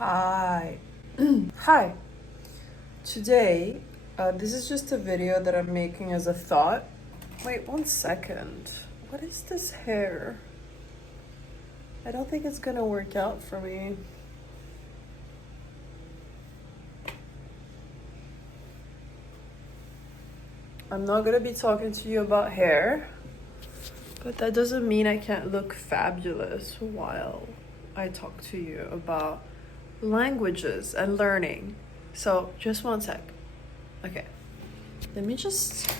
Hi. Hi. Today, this is just a video that I'm making as a thought. Wait, 1 second. What is this hair? I don't think it's gonna work out for me. I'm not gonna be talking to you about hair, but that doesn't mean I can't look fabulous while I talk to you about languages and learning. So, just 1 sec. Okay. Let me just.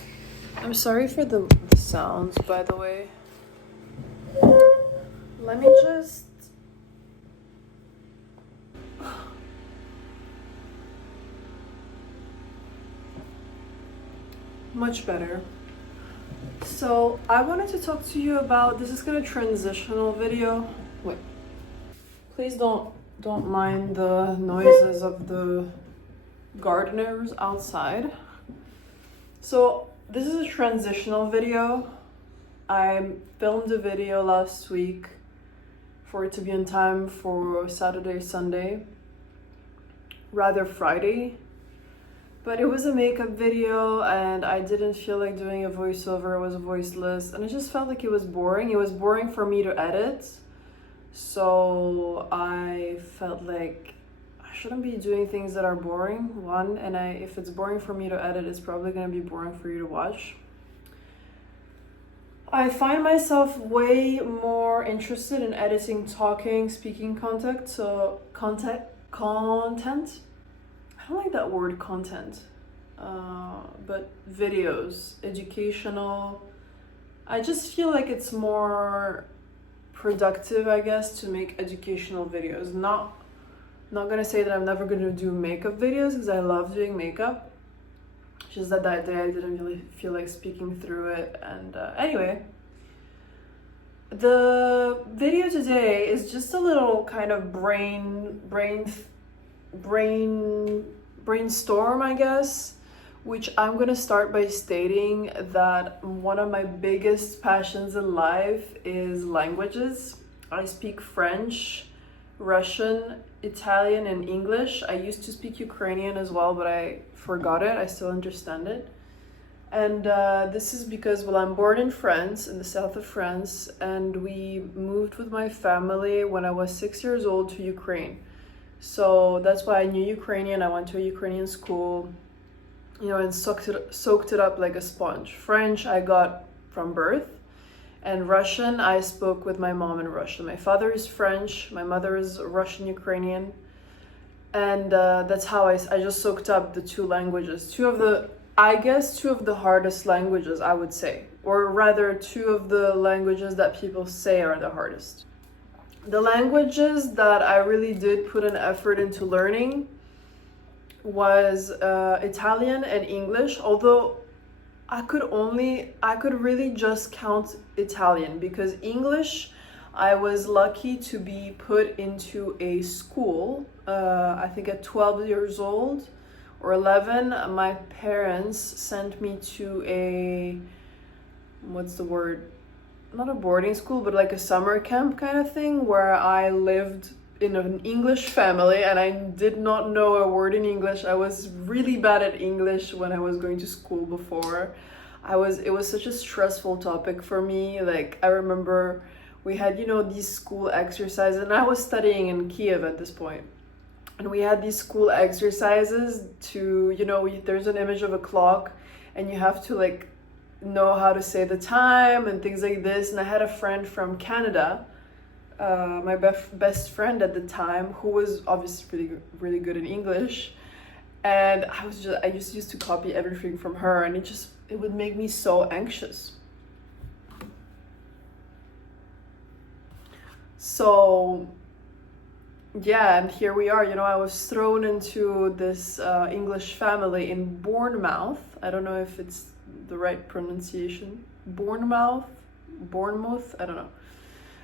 I'm sorry for the sounds, by the way. Let me just. Much better. So, I wanted to talk to you about. This is gonna transitional video. Wait. Please don't mind the noises of the gardeners outside. So this is a transitional video. I filmed a video last week for it to be in time for Saturday, Sunday, rather Friday. But it was a makeup video and I didn't feel like doing a voiceover. It was voiceless and I just felt like it was boring. It was boring for me to edit. So I felt like I shouldn't be doing things that are boring, one, and if it's boring for me to edit, it's probably going to be boring for you to watch. I find myself way more interested in editing, talking, speaking content. I don't like that word, content. But videos, educational. I just feel like it's more productive, I guess, to make educational videos. Not gonna say that I'm never gonna do makeup videos because I love doing makeup. Just that day I didn't really feel like speaking through it. And anyway, the video today is just a little kind of brainstorm, I guess, which I'm gonna start by stating that one of my biggest passions in life is languages. I speak French, Russian, Italian, and English. I used to speak Ukrainian as well, but I forgot it. I still understand it. And this is because, well, I'm born in France, in the south of France, and we moved with my family when I was 6 years old to Ukraine. So that's why I knew Ukrainian. I went to a Ukrainian school, and soaked it up like a sponge. French I got from birth, and Russian I spoke with my mom in Russian. My father is French, my mother is Russian Ukrainian, and that's how I just soaked up the two languages. Two of the hardest languages, I would say, or rather two of the languages that people say are the hardest. The languages that I really did put an effort into learning was Italian and English, although I could really just count Italian, because English, I was lucky to be put into a school, I think at 12 years old or 11, my parents sent me to what's the word? Not a boarding school, but like a summer camp kind of thing, where I lived in an English family and I did not know a word in English. I was really bad at English when I was going to school before. It was such a stressful topic for me. Like, I remember we had, these school exercises, and I was studying in Kiev at this point. And we had these school exercises to, there's an image of a clock and you have to like know how to say the time and things like this. And I had a friend from Canada, my best friend at the time, who was obviously really good in English, and I just used to copy everything from her, and it would make me so anxious. So yeah, and here we are. I was thrown into this English family in Bournemouth. I don't know if it's the right pronunciation. Bournemouth, I don't know.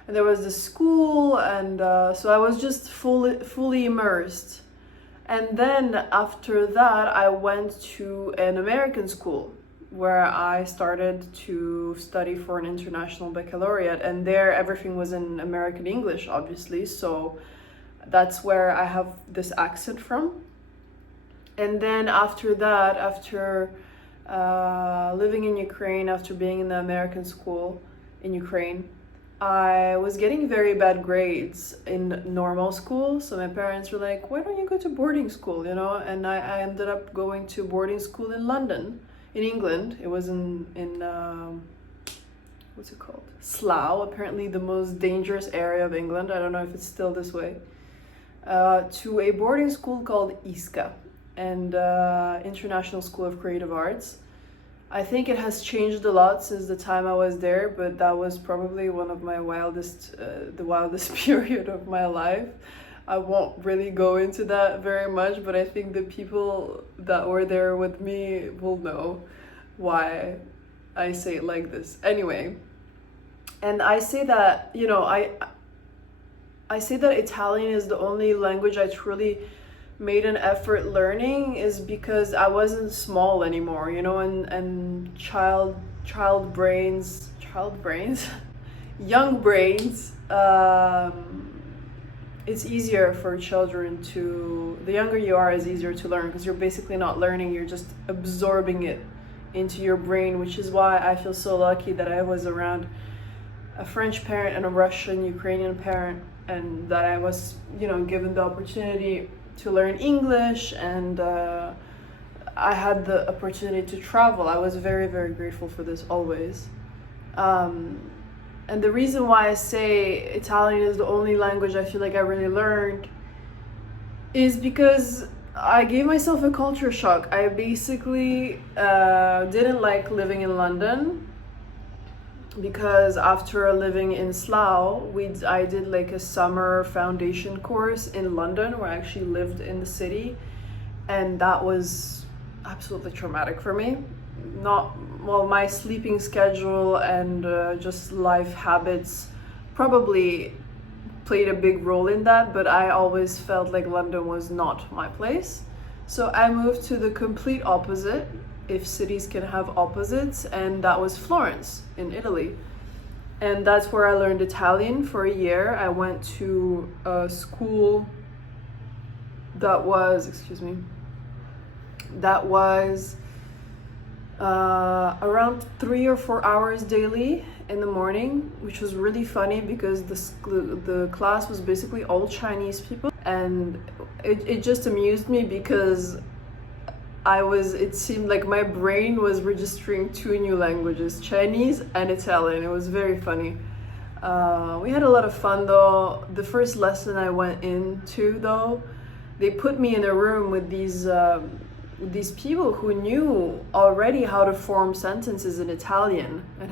And there was the school, and so I was just fully immersed. And then after that, I went to an American school where I started to study for an international baccalaureate, and there everything was in American English, obviously. So that's where I have this accent from. And then after that, after living in Ukraine, after being in the American school in Ukraine, I was getting very bad grades in normal school. So my parents were like, why don't you go to boarding school, you know? And I ended up going to boarding school in London, in England. It was in what's it called? Slough, apparently the most dangerous area of England. I don't know if it's still this way. To a boarding school called ISCA, and International School of Creative Arts. I think it has changed a lot since the time I was there, but that was probably one of my the wildest period of my life. I won't really go into that very much, but I think the people that were there with me will know why I say it like this. Anyway, and I say that, you know, I say that Italian is the only language I truly made an effort learning is because I wasn't small anymore, you know, and young brains, it's easier for children to, the younger you are, is easier to learn because you're basically not learning, you're just absorbing it into your brain, which is why I feel so lucky that I was around a French parent and a Russian, Ukrainian parent, and that I was, you know, given the opportunity to learn English, and I had the opportunity to travel. I was very, very grateful for this always. And the reason why I say Italian is the only language I feel like I really learned is because I gave myself a culture shock. I basically didn't like living in London, because after living in Slough, I did like a summer foundation course in London where I actually lived in the city, and that was absolutely traumatic for me. My sleeping schedule and just life habits probably played a big role in that, but I always felt like London was not my place. So I moved to the complete opposite, if cities can have opposites, and that was Florence in Italy. And that's where I learned Italian for a year. I went to a school that was, around 3 or 4 hours daily in the morning, which was really funny because the class was basically all Chinese people, and it just amused me because it seemed like my brain was registering 2 new languages, Chinese and Italian. It was very funny. We had a lot of fun though. The first lesson I went into though, they put me in a room with these people who knew already how to form sentences in Italian. And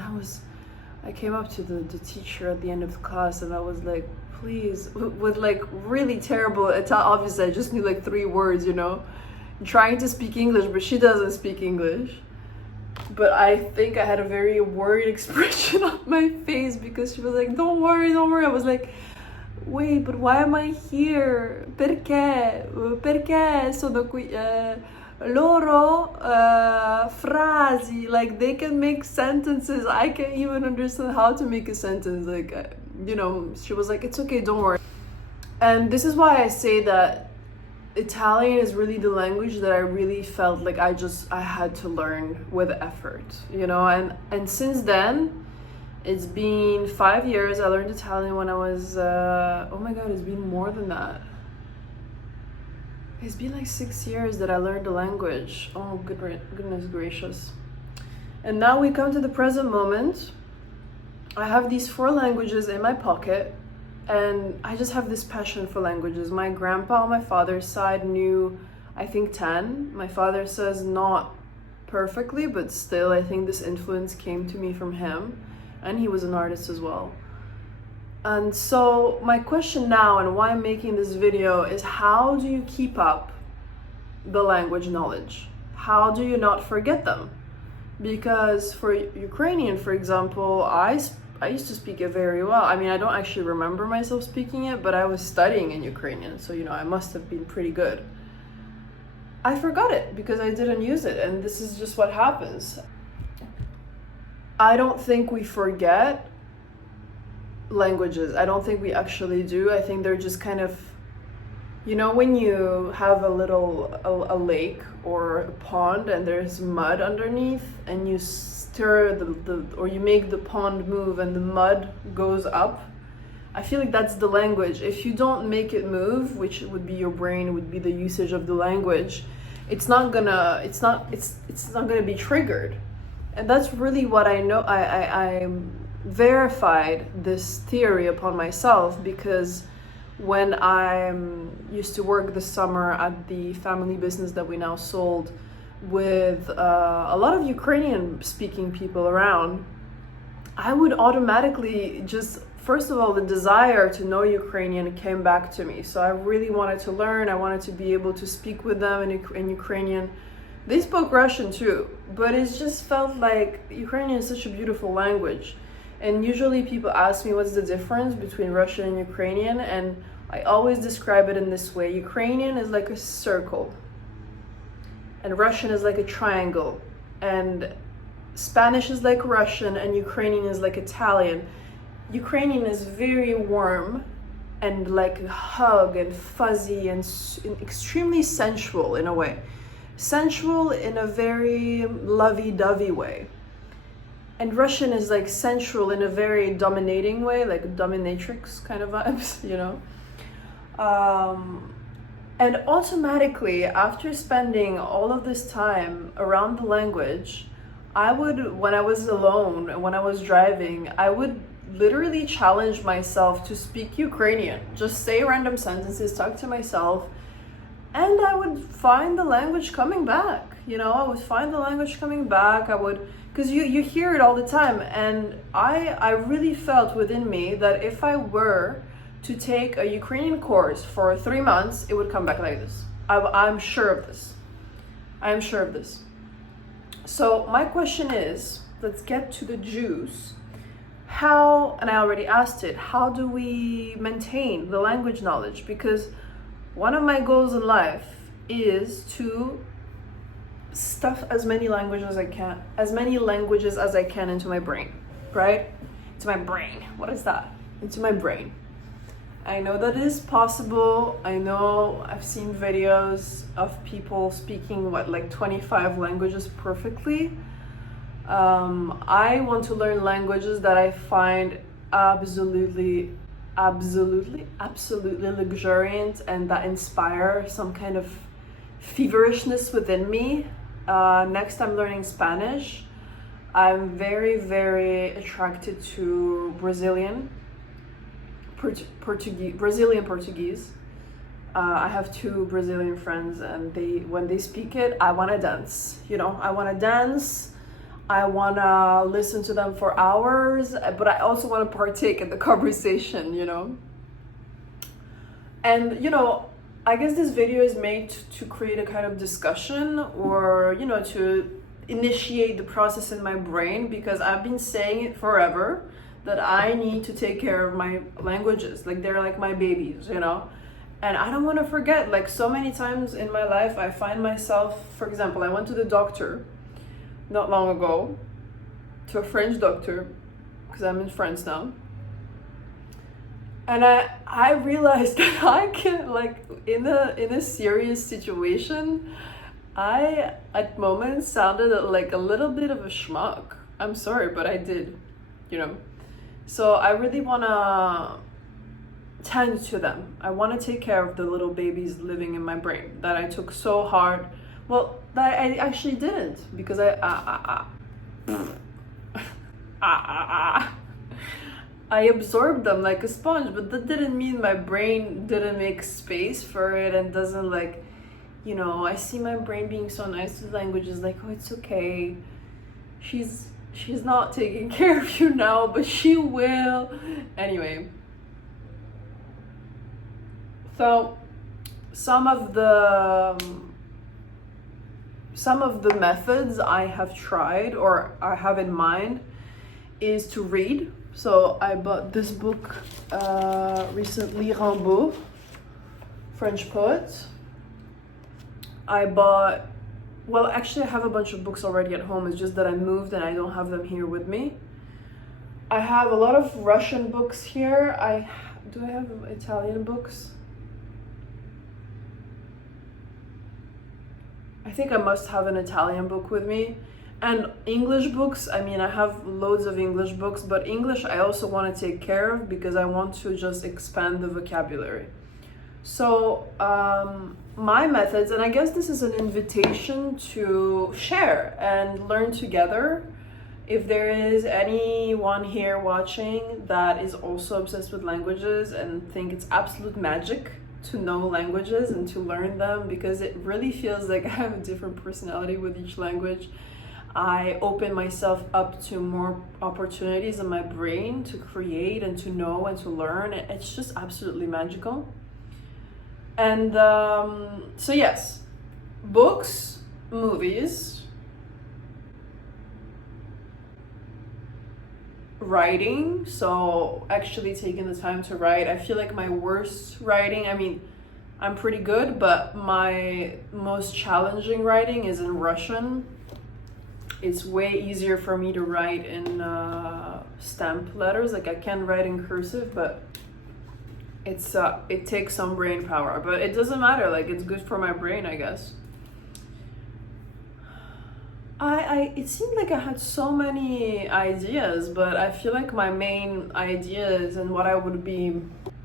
I came up to the teacher at the end of the class and I was like, please, with like really terrible Italian. Obviously I just knew like 3 words, you know, trying to speak English, but she doesn't speak English. But I think I had a very worried expression on my face because she was like, don't worry. I was like, wait, but why am I here? Perché sono qui? Loro frasi, like they can make sentences. I can't even understand how to make a sentence. Like, you know, she was like, it's okay, don't worry. And this is why I say that Italian is really the language that I really felt like I had to learn with effort, you know, and since then, it's been 5 years. I learned Italian when I was, oh my God, it's been more than that. It's been like 6 years that I learned the language. Oh, goodness gracious. And now we come to the present moment. I have these 4 languages in my pocket, and I just have this passion for languages. My grandpa on my father's side knew, I think, 10. My father says not perfectly, but still, I think this influence came to me from him, and he was an artist as well. And so my question now, and why I'm making this video, is how do you keep up the language knowledge? How do you not forget them? Because for Ukrainian, for example, I used to speak it very well. I mean, I don't actually remember myself speaking it, but I was studying in Ukrainian, so, you know, I must have been pretty good. I forgot it because I didn't use it, and this is just what happens. I don't think we forget languages. I don't think we actually do. I think they're just kind of You know when you have a lake or a pond and there's mud underneath, and you stir or you make the pond move and the mud goes up? I feel like that's the language. If you don't make it move, which would be your brain, would be the usage of the language, it's not gonna be triggered. And that's really what I know. I verified this theory upon myself, because when I used to work this summer at the family business that we now sold with a lot of Ukrainian speaking people around, I would automatically just, first of all, the desire to know Ukrainian came back to me. So I really wanted to learn. I wanted to be able to speak with them in Ukrainian. They spoke Russian too, but it just felt like Ukrainian is such a beautiful language. And usually people ask me what's the difference between Russian and Ukrainian, and I always describe it in this way. Ukrainian is like a circle, and Russian is like a triangle, and Spanish is like Russian, and Ukrainian is like Italian. Ukrainian is very warm and like a hug and fuzzy and extremely sensual in a way. Sensual in a very lovey-dovey way. And Russian is like sensual in a very dominating way, like a dominatrix kind of vibes, you know? And automatically, after spending all of this time around the language, I would, when I was alone, when I was driving, I would literally challenge myself to speak Ukrainian. Just say random sentences, talk to myself, and I would find the language coming back. You know, I would find the language coming back. I would, because you hear it all the time. And I really felt within me that if I were to take a Ukrainian course for 3 months, it would come back like this. I'm sure of this. I'm sure of this. So my question is, let's get to the juice. How, and I already asked it, how do we maintain the language knowledge? Because one of my goals in life is to stuff as many languages as I can into my brain, right? Into my brain. What is that? Into my brain. I know that is possible. I know I've seen videos of people speaking like 25 languages perfectly. I want to learn languages that I find absolutely luxuriant and that inspire some kind of feverishness within me. Next, I'm learning Spanish. I'm very, very attracted to Brazilian Portuguese. I have 2 Brazilian friends, and when they speak it, I want to dance. You know, I want to dance. I want to listen to them for hours, but I also want to partake in the conversation, you know. And, you know, I guess this video is made to create a kind of discussion, or, you know, to initiate the process in my brain, because I've been saying it forever that I need to take care of my languages. Like, they're like my babies, you know. And I don't want to forget, like, so many times in my life, I find myself, for example, I went to the doctor not long ago, to a French doctor, because I'm in France now. And I realized that I can, like, in a serious situation, I at moments sounded like a little bit of a schmuck. I'm sorry, but I did, you know. So I really want to tend to them. I want to take care of the little babies living in my brain that I took so hard. Well, that I actually didn't, because I absorbed them like a sponge, but that didn't mean my brain didn't make space for it and doesn't, like, you know, I see my brain being so nice with languages, like, oh, it's okay. She's not taking care of you now, but she will. Anyway. So some of the methods I have tried or I have in mind is to read. So I bought this book recently, Rimbaud, French poet. I bought, well, actually I have a bunch of books already at home. It's just that I moved and I don't have them here with me. I have a lot of Russian books here. Do I have Italian books? I think I must have an Italian book with me. And English books, I mean, I have loads of English books, but English I also want to take care of because I want to just expand the vocabulary. So my methods, and I guess this is an invitation to share and learn together. If there is anyone here watching that is also obsessed with languages and think it's absolute magic to know languages and to learn them, because it really feels like I have a different personality with each language. I open myself up to more opportunities in my brain to create and to know and to learn. It's just absolutely magical. And so yes, books, movies, writing. So actually taking the time to write. I feel like my worst writing, I mean, I'm pretty good, but my most challenging writing is in Russian. It's way easier for me to write in stamp letters. Like I can write in cursive, but it takes some brain power. But it doesn't matter. Like it's good for my brain, I guess. It seemed like I had so many ideas, but I feel like my main ideas and what I would be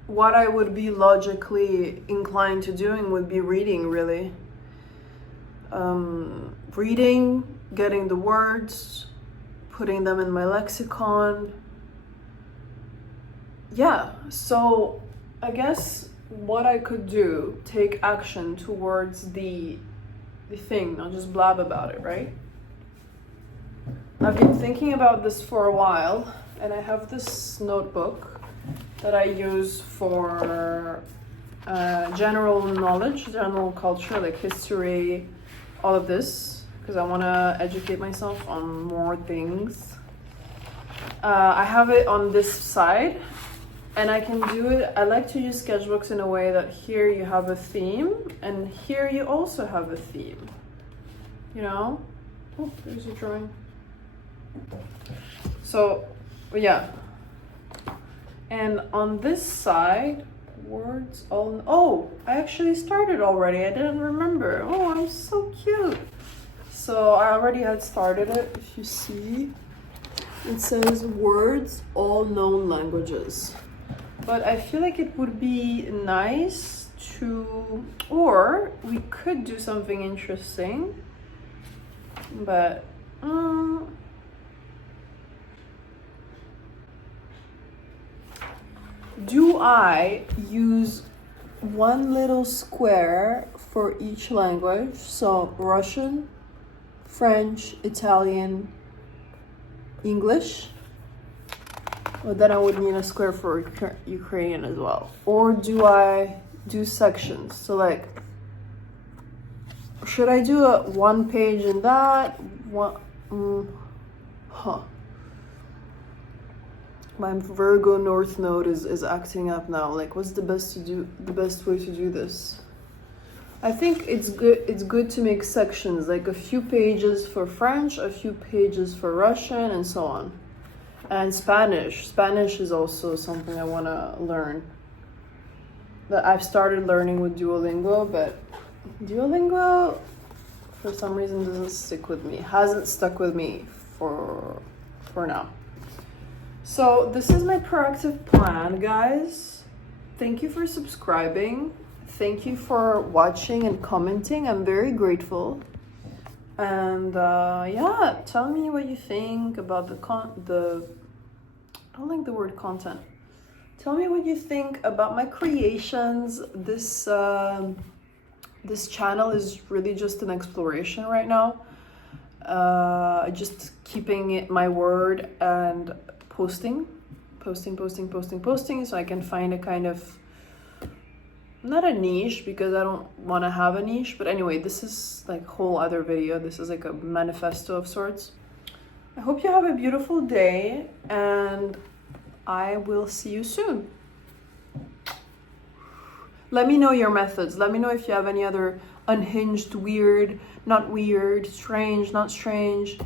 logically inclined to doing would be reading, really. Reading, getting the words, putting them in my lexicon. Yeah, so I guess what I could do, take action towards the thing, not just blab about it, right? I've been thinking about this for a while, and I have this notebook that I use for general knowledge, general culture, like history, all of this, because I want to educate myself on more things. I have it on this side, and I can do it. I like to use sketchbooks in a way that here you have a theme, and here you also have a theme. You know? Oh, there's a drawing. So, yeah. And on this side, words all... Oh, I actually started already. I didn't remember. Oh, I'm so cute. So I already had started it. If you see, it says words, all known languages. But I feel like it would be nice to... Or we could do something interesting. But... do I use one little square for each language? So Russian, French, Italian, English. Well, then I would need a square for Ukrainian as well. Or do I do sections? So like, should I do a one page in that? My Virgo North Node is acting up now. Like, what's the best way to do this? I think it's good to make sections, like a few pages for French, a few pages for Russian, and so on. And Spanish. Spanish is also something I want to learn. That I've started learning with Duolingo, but Duolingo, for some reason, doesn't stick with me. Hasn't stuck with me for now. So this is my proactive plan, guys. Thank you for subscribing. Thank you for watching and commenting. I'm very grateful. And yeah, tell me what you think about the I don't like the word content. Tell me what you think about my creations. This channel is really just an exploration right now. Just keeping my word and posting, so I can find a kind of, not a niche, because I don't want to have a niche, but anyway, this is like a whole other video. This is like a manifesto of sorts. I hope you have a beautiful day, and I will see you soon. Let me know your methods. Let me know if you have any other unhinged, weird, not weird, strange, not strange.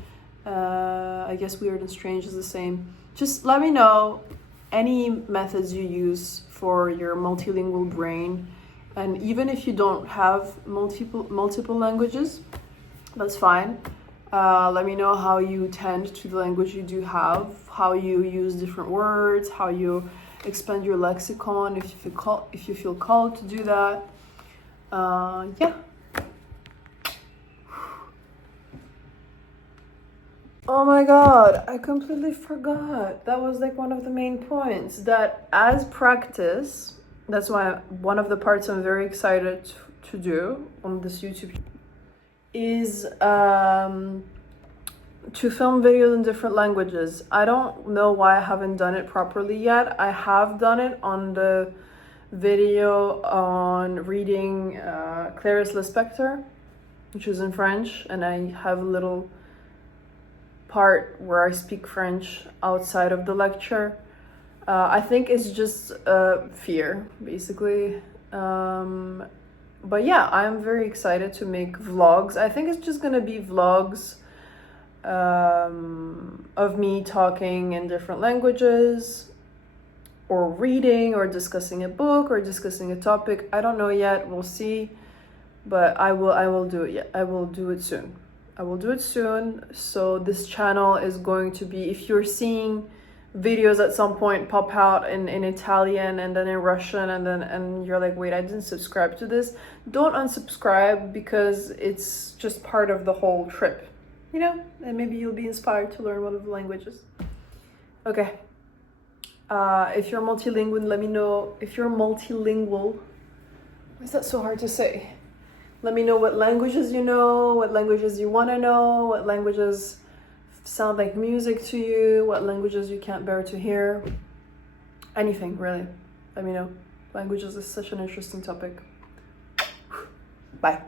I guess weird and strange is the same. Just let me know any methods you use for your multilingual brain. And even if you don't have multiple languages, That's fine. Let me know how you tend to the language you do have, how you use different words, how you expand your lexicon if you feel called to do that. Yeah. Oh my god, I completely forgot. That was like one of the main points, that as practice, that's why one of the parts I'm very excited to do on this YouTube is to film videos in different languages. I don't know why I haven't done it properly yet. I have done it on the video on reading Clarice Lispector, which is in French, and I have a little part where I speak French outside of the lecture. I think it's just fear, basically. But yeah, I'm very excited to make vlogs. I think it's just gonna be vlogs of me talking in different languages, or reading, or discussing a book, or discussing a topic. I don't know yet, we'll see. But I will do it yet. I will do it soon. I will do it soon. So this channel is going to be, if you're seeing videos at some point pop out in Italian and then in Russian, and you're like, wait, I didn't subscribe to this, don't unsubscribe, because it's just part of the whole trip, you know, and maybe you'll be inspired to learn one of the languages. Okay. If you're multilingual, let me know. If you're multilingual, why is that so hard to say? Let me know what languages you know, what languages you want to know, what languages sound like music to you, what languages you can't bear to hear. Anything, really. Let me know. Languages is such an interesting topic. Bye.